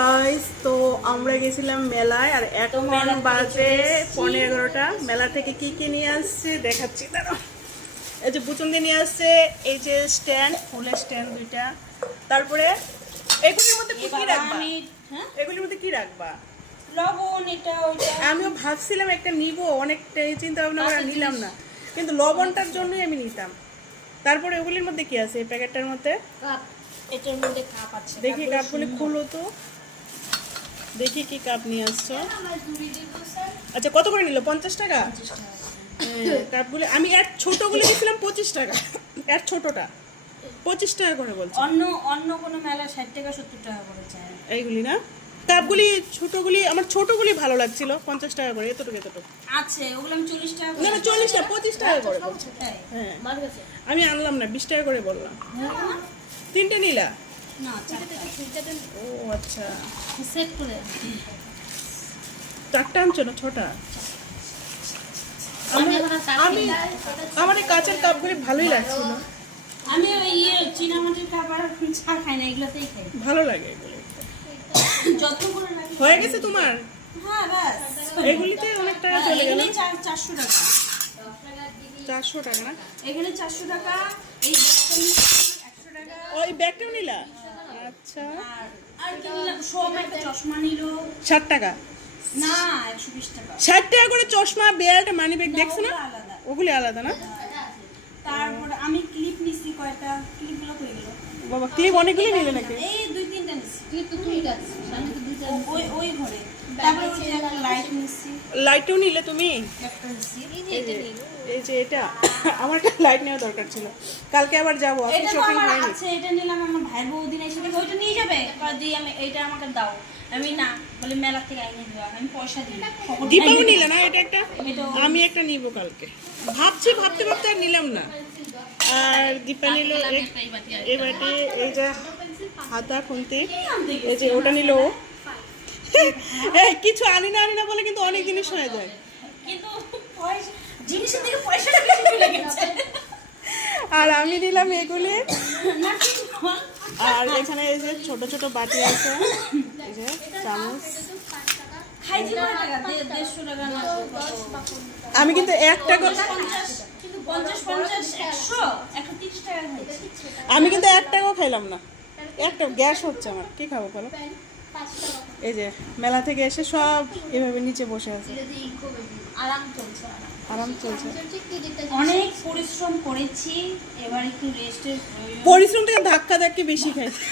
Guys, তো আমরা গেছিলাম মেলায় আর এখন বাজে 11:30। মেলা থেকে কি কি নিয়ে আসছে দেখাচ্ছি। দাঁড়াও, এই যে বুচুন্দি নিয়ে আসছে, এই যে স্ট্যান্ড, ফুলের স্ট্যান্ড দুইটা। তারপরে এগুলির মধ্যে কি কি রাখবা? এগুলির মধ্যে কি রাখবা? লবণ, এটা ওইটা। আমিও ভাবছিলাম একটা নিব, অনেকটা চিন্তা ভাবনা করে নিলাম না, কিন্তু লবণটার জন্যই আমি নিতাম। তারপরে ওগুলির মধ্যে কি আছে এই প্যাকেটটার মধ্যে? কাপ, এটার মধ্যে কাপ আছে। দেখি কাপগুলি খুলো তো, দেখি কি কাপ নিয়ে আসছো। আচ্ছা, কত করে নিল? 50 টাকা। কাপগুলি আমি এর ছোটগুলো দিয়েছিলাম 25 টাকা, এর ছোটটা 25 টাকা করে বলছে। অন্য কোনো মেলা 60 টাকা 70 টাকা করে চায়। এইগুলি না, কাপগুলি ছোটগুলি, আমার ছোটগুলি ভালো লাগছিল। 50 টাকা করে, এতটুকু আছে, ওগুলো আমি 40 টাকা করে। না, 40 টাকা 25 টাকা করে বলছে। হ্যাঁ, আমি আনলাম না, 20 টাকা করে বললাম। তিনটে নিলা? না, ও আচ্ছা, সেট করে। চারটা আনছো না ছোটা? আমি আমার এই কাঁচের কাপগুলি ভালোই লাগছিল। আমি ওই চীনামাটির খাবার চা খাই না, এগুলোতেই খাই। ভালো লাগে এগুলো। যত্ন করে রাখি। হয়ে গেছে তোমার? হ্যাঁ, বাস। এগুলিতে অনেক টাকা চলে গেল। 400 টাকা। 400 টাকা না? এখানে 400 টাকা, এই ব্যাগটা নিচ্ছি 100 টাকা। ওই ব্যাগটাও নিলা? আচ্ছা, আর কি নিলাম? সব একটা চশমা নিল 60 টাকা। না, 120 টাকা। 60 টাকা করে চশমা, বেল্ট, মানি ব্যাগ দেখছো না? ওগুলো আলাদা। ওগুলি আলাদা না? তারপরে আমি ক্লিপ নিছি কয়টা, ক্লিপগুলো কই গেল? বাবা, ক্লিপ অনেকগুলি নিলে নাকি? এই 2-3টা নিছি। ক্লিপ তো ঠিক আছে, সামনে তো দুইটা। ওই ঘরে। তারপরে ওই যে একটা লাইট নিছি, লাইটও নিলে তুমি? একটা নিছি। এই যে এটা আমার একটা লাইট নেওয়া দরকার ছিল, কালকে আবার যাবো, আজকে এটা তো শপিং আমার হয়নি। আছে, এটা নিলাম আমার ভাই বউদিন এসে দেখে ওইটা নিয়ে যাবে। কয় দিই আমি, এইটা আমাকে দাও। আমি না বলে মেলা থেকে আইনে দিও, আমি পয়সা দিই। দীপাও নিলে না? এটা একটা এটাও- আমি একটা নিব কালকে, ভাবতে ভাবতে আর নিলাম না। আর দীপা নিল এই বাটি, এই যে হাতা খুন্তি, এই যে ওটা নিল। এই কিছু আনি না বলে কিন্তু অনেক জিনিস হয়ে যায়। কিন্তু পয়সা, জিনিসের থেকে পয়সাটা বেশি চলে গেছে। আর আমি নিলাম এগুলি। না, কিন্তু আর এখানে এই যে ছোট ছোট বাটি আছে, এই যে চামচ। খাইছি কয় টাকা? 150 টাকা না? আমি কিন্তু 1 টাকা, 50, 100, 130 টাকা খাইছি। আমি কিন্তু 1 টাকাও খাইলাম না। একটা গ্যাস হচ্ছে আমার, কি খাবো বলো? এই যে মেলা থেকে এসে সব এভাবে নিচে বসে আছে, আরাম চলছে। অনেক পরিশ্রম করেছি, এবার একটু রেস্টের পরিশ্রম থেকে ধাক্কা ধাক্কি বেশি খাইছি।